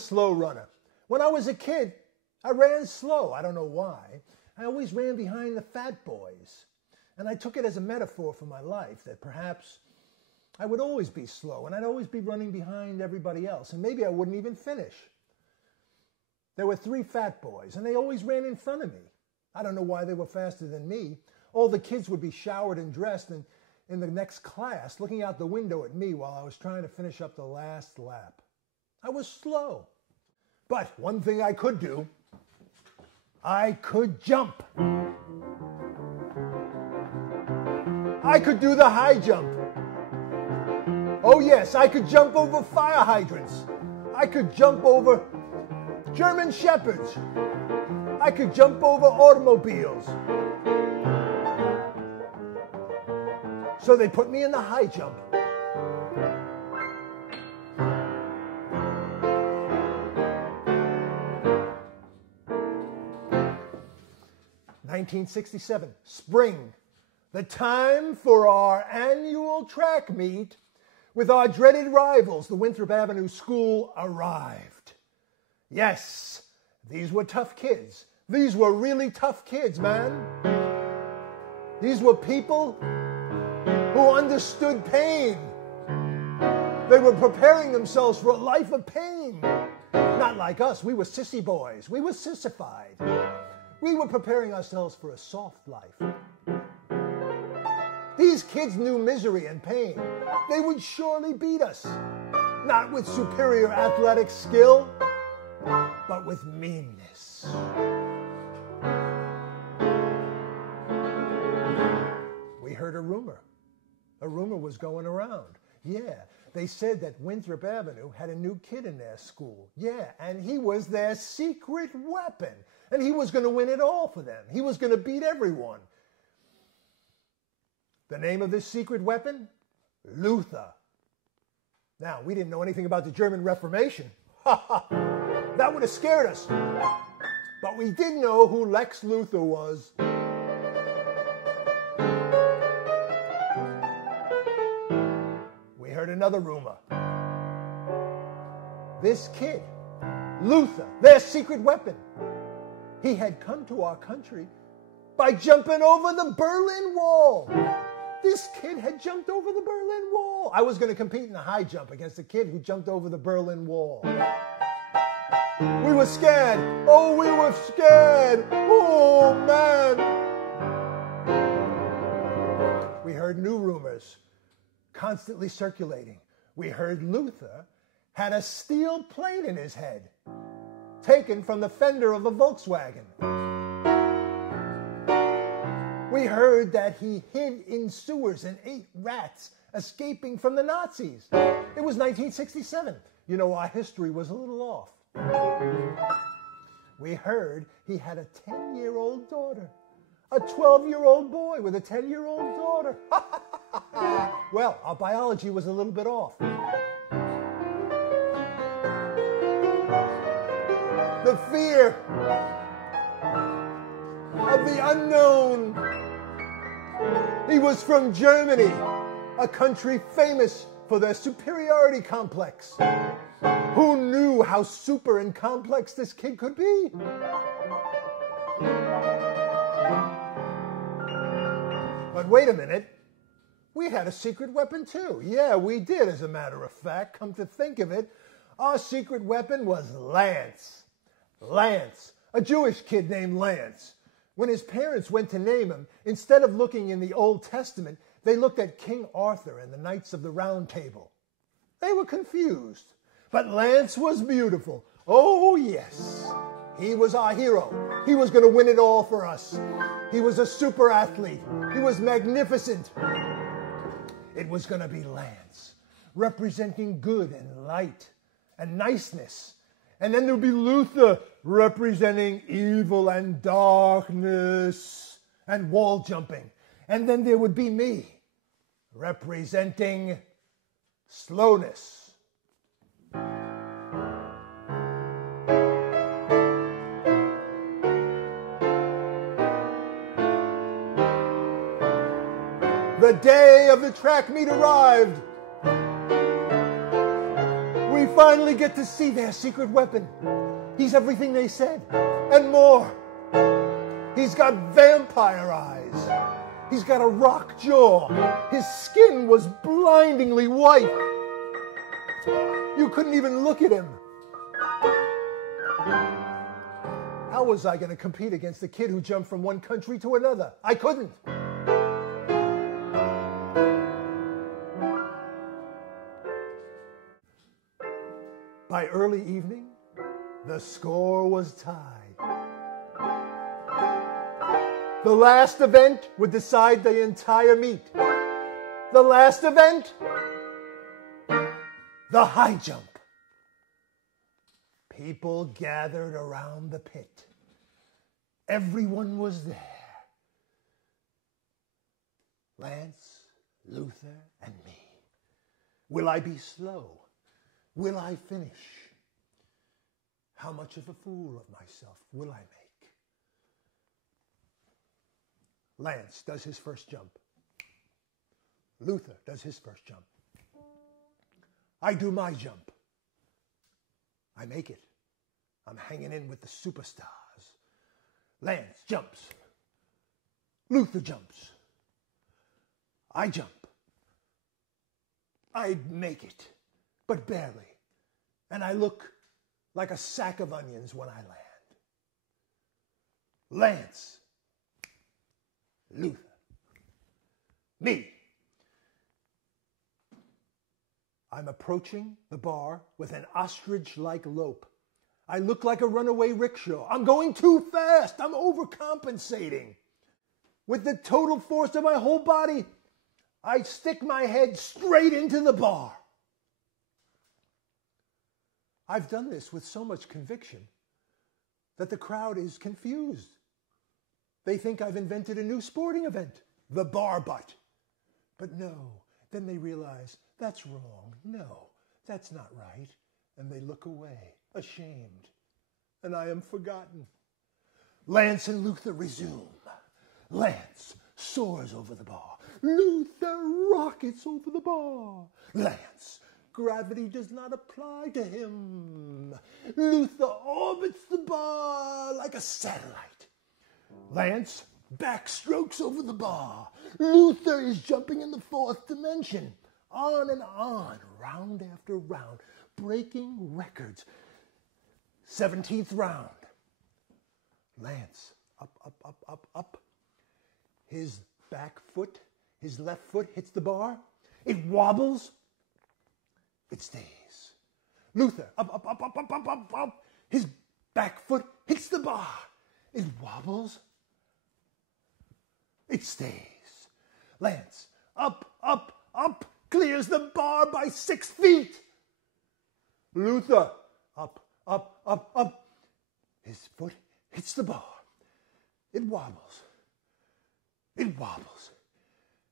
slow runner. When I was a kid, I ran slow. I don't know why. I always ran behind the fat boys. And I took it as a metaphor for my life, that perhaps I would always be slow and I'd always be running behind everybody else. And maybe I wouldn't even finish. There were 3 fat boys, and they always ran in front of me. I don't know why they were faster than me. All the kids would be showered and dressed and in the next class looking out the window at me while I was trying to finish up the last lap. I was slow. But one thing I could do, I could jump. I could do the high jump. Oh yes, I could jump over fire hydrants. I could jump over German shepherds. I could jump over automobiles. So they put me in the high jump. (1967), spring, the time for our annual track meet with our dreaded rivals, the Winthrop Avenue School, arrived. Yes, these were tough kids. These were really tough kids, man. These were people who understood pain. They were preparing themselves for a life of pain. Not like us. We were sissy boys. We were sissified. We were preparing ourselves for a soft life. These kids knew misery and pain. They would surely beat us. Not with superior athletic skill, but with meanness. We heard a rumor. A rumor was going around. Yeah, they said that Winthrop Avenue had a new kid in their school. Yeah, and he was their secret weapon. And he was going to win it all for them. He was going to beat everyone. The name of this secret weapon? Luther. Now, we didn't know anything about the German Reformation. That would have scared us. But we did know who Lex Luthor was. We heard another rumor. This kid, Luther, their secret weapon, he had come to our country by jumping over the Berlin Wall. This kid had jumped over the Berlin Wall. I was going to compete in the high jump against a kid who jumped over the Berlin Wall. We were scared. Oh, we were scared. Oh, man. We heard new rumors constantly circulating. We heard Luther had a steel plate in his head, taken from the fender of a Volkswagen. We heard that he hid in sewers and ate rats, escaping from the Nazis. It was 1967. You know, our history was a little off. We heard he had a 10-year-old daughter, a 12-year-old boy with a 10-year-old daughter. Well, our biology was a little bit off. The fear of the unknown. He was from Germany, a country famous for their superiority complex. Who knew how super and complex this kid could be? But wait a minute. We had a secret weapon too. Yeah, we did, as a matter of fact. Come to think of it, our secret weapon was Lance. Lance, a Jewish kid named Lance. When his parents went to name him, instead of looking in the Old Testament, they looked at King Arthur and the Knights of the Round Table. They were confused. But Lance was beautiful. Oh, yes. He was our hero. He was going to win it all for us. He was a super athlete. He was magnificent. It was going to be Lance, representing good and light and niceness. And then there would be Luther, representing evil and darkness and wall jumping. And then there would be me, representing slowness. The day of the track meet arrived. We finally get to see their secret weapon. He's everything they said, and more. He's got vampire eyes. He's got a rock jaw. His skin was blindingly white. You couldn't even look at him. How was I going to compete against a kid who jumped from one country to another? I couldn't. By early evening, the score was tied. The last event would decide the entire meet. The last event, the high jump. People gathered around the pit. Everyone was there. Lance, Luther, and me. Will I be slow? Will I finish? How much of a fool of myself will I make? Lance does his first jump. Luther does his first jump. I do my jump. I make it. I'm hanging in with the superstars. Lance jumps. Luther jumps. I jump. I make it, but barely. And I look like a sack of onions when I land. Lance. Luther. Me. I'm approaching the bar with an ostrich-like lope. I look like a runaway rickshaw. I'm going too fast. I'm overcompensating. With the total force of my whole body, I stick my head straight into the bar. I've done this with so much conviction that the crowd is confused. They think I've invented a new sporting event, the bar butt. But no, then they realize that's wrong. No, that's not right. And they look away, ashamed. And I am forgotten. Lance and Luther resume. Lance soars over the bar. Luther rockets over the bar. Lance, gravity does not apply to him. Luther orbits the bar like a satellite. Lance backstrokes over the bar. Luther is jumping in the fourth dimension. On and on, round after round, breaking records. 17th round. Lance, up, up, up, up, up. His back foot, his left foot hits the bar. It wobbles. It stays. Luther, up, up, up, up, up, up, up, up. His back foot hits the bar. It wobbles. It stays. Lance, up, up, up, clears the bar by 6 feet. Luther, up, up, up, up. His foot hits the bar. It wobbles. It wobbles.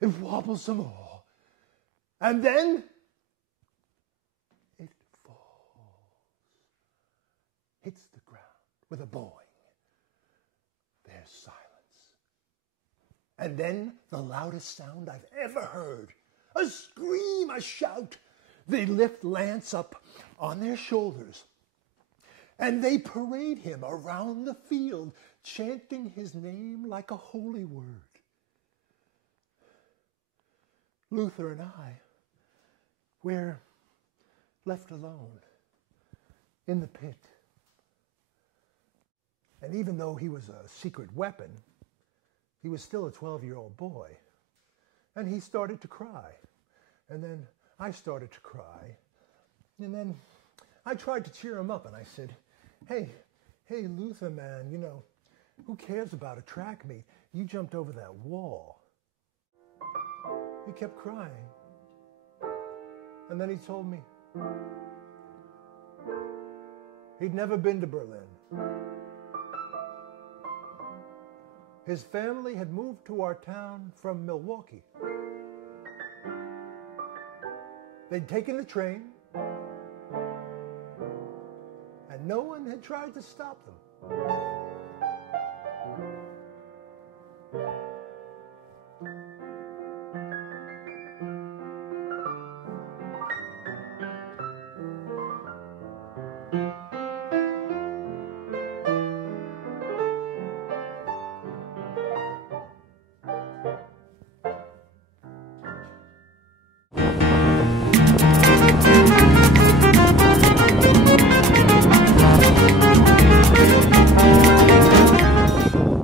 It wobbles some more. And then it falls. Hits the ground with a boing. There's silence. And then the loudest sound I've ever heard. A scream, a shout. They lift Lance up on their shoulders. And they parade him around the field, chanting his name like a holy word. Luther and I, we're left alone in the pit. And even though he was a secret weapon, he was still a 12-year-old boy. And he started to cry. And then I started to cry. And then I tried to cheer him up and I said, hey, Luther, man, you know, who cares about a track meet? You jumped over that wall. He kept crying. And then he told me he'd never been to Berlin. His family had moved to our town from Milwaukee. They'd taken the train, and no one had tried to stop them. Bye.